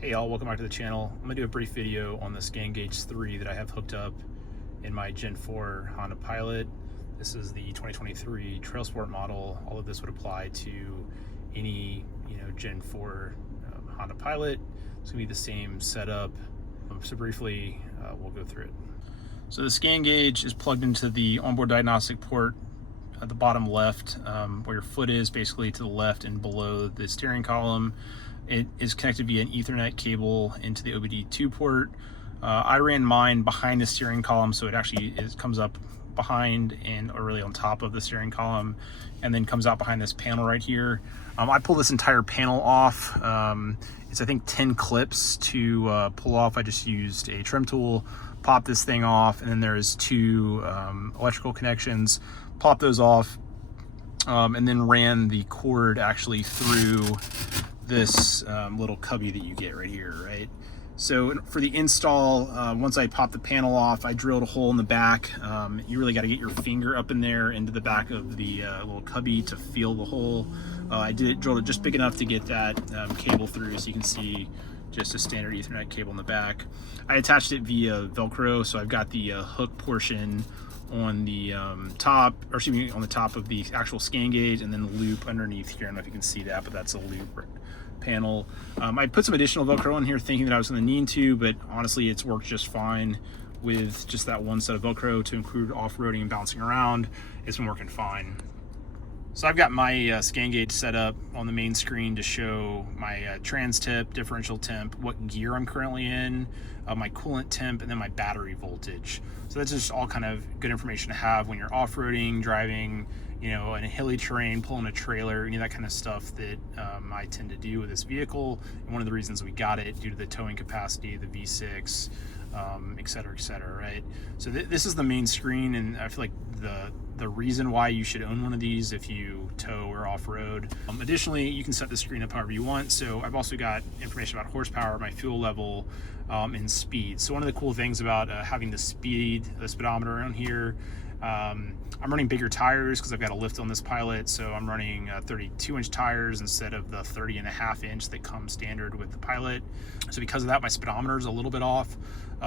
Hey y'all, welcome back to the channel. I'm gonna do a brief video on the ScanGauge 3 that I have hooked up in my Gen 4 Honda Pilot. This is the 2023 TrailSport model. All of this would apply to any Gen 4 Honda Pilot. It's gonna be the same setup. So briefly, we'll go through it. So the ScanGauge is plugged into the onboard diagnostic port at the bottom left, where your foot is, basically to the left and below the steering column. It is connected via an Ethernet cable into the OBD II port. I ran mine behind the steering column, so it comes up behind and really on top of the steering column, and then comes out behind this panel right here. I pulled this entire panel off. It's I think 10 clips to pull off. I just used a trim tool, popped this thing off, and then there's two electrical connections. Popped those off, and then ran the cord actually through this little cubby that you get right here, right? So for the install, once I popped the panel off, I drilled a hole in the back. You really got to get your finger up in there into the back of the little cubby to feel the hole. I drilled it just big enough to get that cable through, so you can see just a standard Ethernet cable in the back. I attached it via Velcro, so I've got the hook portion on the top, or excuse me, on the top of the actual ScanGauge, and then the loop underneath here. I don't know if you can see that, but that's a loop panel. I put some additional Velcro in here thinking that I was going to need to, but honestly it's worked just fine with just that one set of Velcro to include off-roading and bouncing around. It's been working fine. So I've got my ScanGauge set up on the main screen to show my trans tip, differential temp, what gear I'm currently in, my coolant temp, and then my battery voltage. So that's just all kind of good information to have when you're off-roading, driving, in a hilly terrain, pulling a trailer, any of that kind of stuff that I tend to do with this vehicle. And one of the reasons we got it due to the towing capacity, the V6, et cetera, right? So this is the main screen, and I feel like the reason why you should own one of these if you tow or off-road. Additionally, you can set the screen up however you want. So I've also got information about horsepower, my fuel level, and speed. So one of the cool things about having the speedometer on here, I'm running bigger tires because I've got a lift on this Pilot, so I'm running 32-inch tires instead of the 30.5-inch that comes standard with the Pilot. So because of that, my speedometer is a little bit off.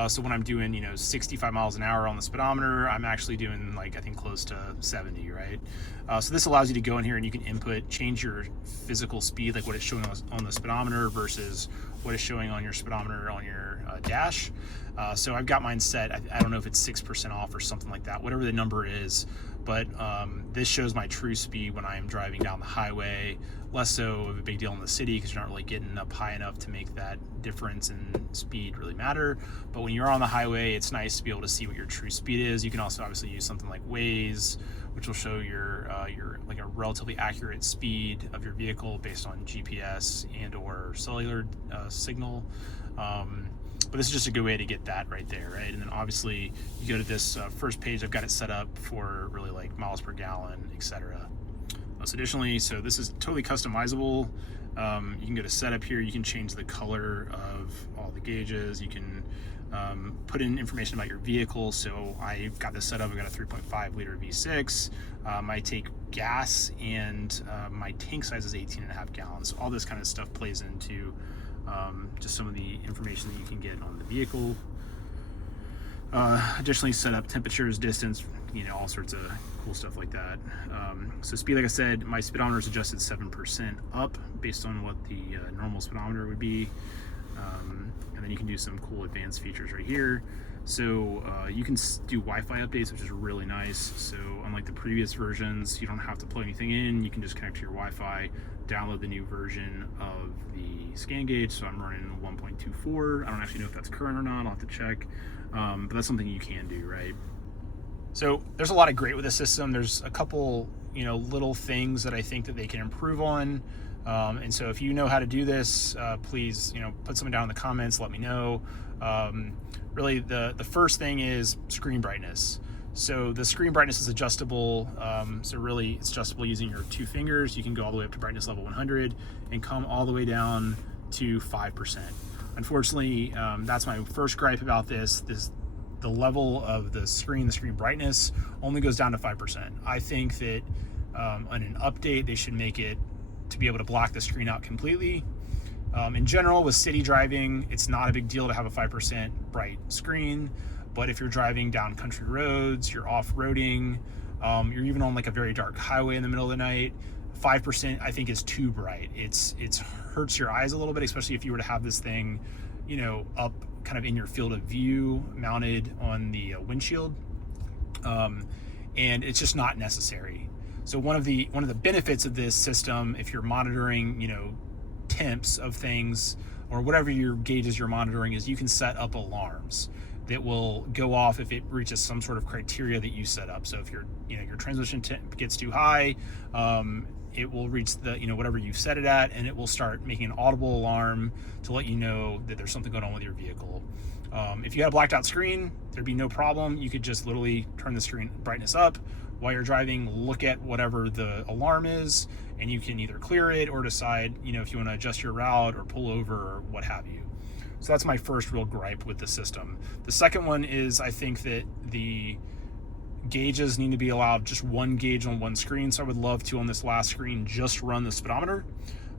So when I'm doing 65 miles an hour on the speedometer, I'm actually doing I think close to 70, right? So this allows you to go in here and you can change your physical speed, like what it's showing on the speedometer versus what it's showing on your speedometer on your dash. So I've got mine set, I don't know if it's 6% off or something like that, whatever the number is, but this shows my true speed when I am driving down the highway. Less so of a big deal in the city because you're not really getting up high enough to make that difference in speed really matter. But when you're on the highway, it's nice to be able to see what your true speed is. You can also obviously use something like Waze, which will show your like a relatively accurate speed of your vehicle based on GPS and or cellular signal. But this is just a good way to get that right there, right? And then obviously you go to this first page, I've got it set up for really like miles per gallon, etc. So additionally, so this is totally customizable. You can go to setup here, you can change the color of all the gauges, you can put in information about your vehicle. So I've got this set up, I've got a 3.5 liter V6. I take gas, and my tank size is 18.5 gallons. So all this kind of stuff plays into just some of the information that you can get on the vehicle. Additionally, set up temperatures, distance, all sorts of cool stuff like that. So speed, like I said, my speedometer is adjusted 7% up based on what the normal speedometer would be. And then you can do some cool advanced features right here. So you can do Wi-Fi updates, which is really nice. So unlike the previous versions, you don't have to plug anything in. You can just connect to your Wi-Fi, download the new version of the ScanGauge. So I'm running 1.24. I don't actually know if that's current or not. I'll have to check. But that's something you can do, right? So there's a lot of great with this system. There's a couple, little things that I think that they can improve on. And so if you know how to do this, please, put something down in the comments, let me know. Really the first thing is screen brightness. So the screen brightness is adjustable. So really it's adjustable using your two fingers. You can go all the way up to brightness level 100 and come all the way down to 5%. Unfortunately, that's my first gripe about this. The level of the screen brightness only goes down to 5%. I think that on an update, they should make it to be able to block the screen out completely. In general, with city driving, it's not a big deal to have a 5% bright screen, but if you're driving down country roads, you're off-roading, you're even on like a very dark highway in the middle of the night, 5% I think is too bright. It's hurts your eyes a little bit, especially if you were to have this thing, you know, up kind of in your field of view, mounted on the windshield, and it's just not necessary. So one of the benefits of this system, if you're monitoring, you know, temps of things or whatever your gauges you're monitoring, is you can set up alarms that will go off if it reaches some sort of criteria that you set up. So if your transmission temp gets too high, it will reach the, you know, whatever you've set it at, and it will start making an audible alarm to let you know that there's something going on with your vehicle. If you had a blacked out screen, there'd be no problem. You could just literally turn the screen brightness up while you're driving, look at whatever the alarm is, and you can either clear it or decide, you know, if you want to adjust your route or pull over or what have you. So that's my first real gripe with the system. The second one is, I think that the gauges need to be allowed just one gauge on one screen. So I would love to, on this last screen, just run the speedometer.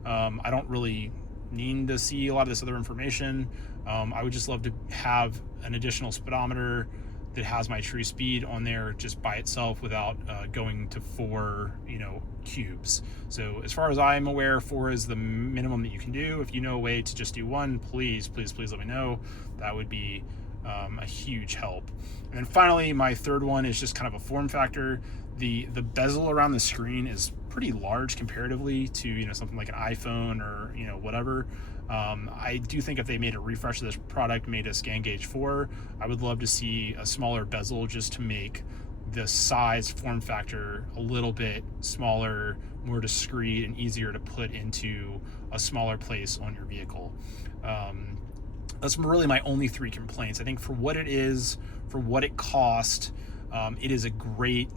I don't really need to see a lot of this other information. I would just love to have an additional speedometer that has my true speed on there just by itself without going to 4, you know, cubes. So as far as I'm aware, 4 is the minimum that you can do. If you know a way to just do 1, please let me know. That would be a huge help. And then finally, my third one is just kind of a form factor. The bezel around the screen is pretty large comparatively to, you know, something like an iPhone or, you know, whatever. I do think if they made a refresh of this product, made a ScanGauge 4, I would love to see a smaller bezel just to make the size form factor a little bit smaller, more discreet, and easier to put into a smaller place on your vehicle. That's really my only 3 complaints. I think for what it is, for what it cost, it is a great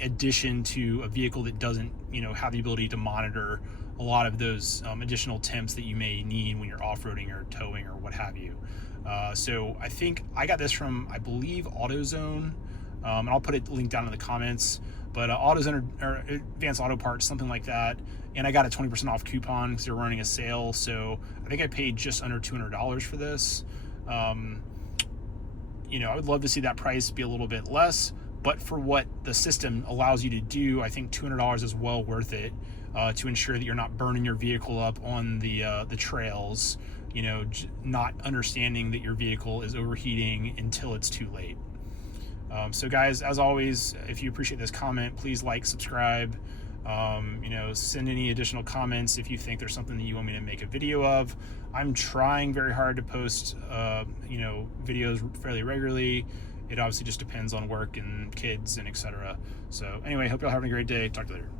addition to a vehicle that doesn't, you know, have the ability to monitor a lot of those additional temps that you may need when you're off-roading or towing or what have you. So I think I got this from, I believe, AutoZone, and I'll put a link down in the comments, but AutoZone or Advanced Auto Parts, something like that. And I got a 20% off coupon because they're running a sale. So I think I paid just under $200 for this. You know, I would love to see that price be a little bit less, but for what the system allows you to do, I think $200 is well worth it to ensure that you're not burning your vehicle up on the trails, you know, not understanding that your vehicle is overheating until it's too late. So guys, as always, if you appreciate this comment, please like, subscribe, you know, send any additional comments if you think there's something that you want me to make a video of. I'm trying very hard to post, you know, videos fairly regularly. It obviously just depends on work and kids and etc. So anyway, hope y'all having a great day. Talk to you later.